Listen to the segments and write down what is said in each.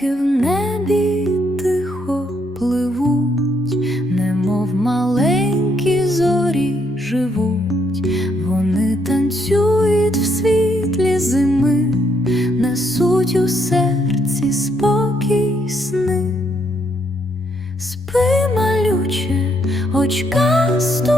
Зірки в небі тихо пливуть, немов маленькі зорі живуть, вони танцюють в світлі зими, несуть у серці спокій сни. Спи, малюче, очка стули,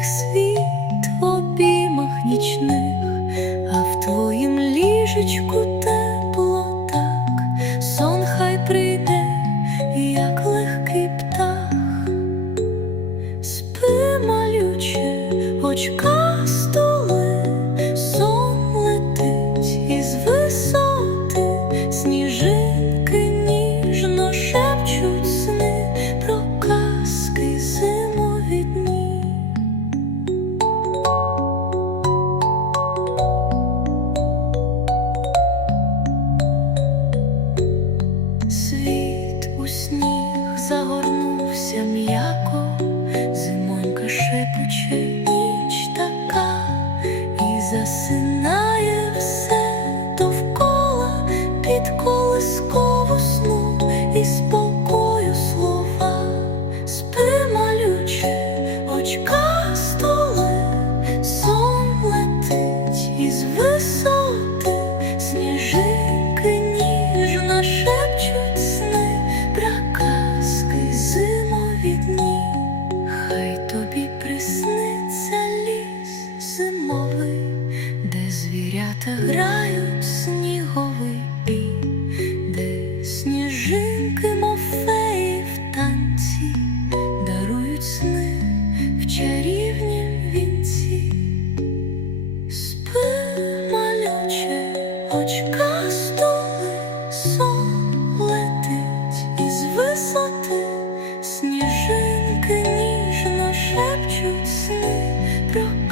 затих світ в обіймах нічних, а в твоїм ліжечку тепло так, сон хай прийде, як легкий птах. Спи, очка 如。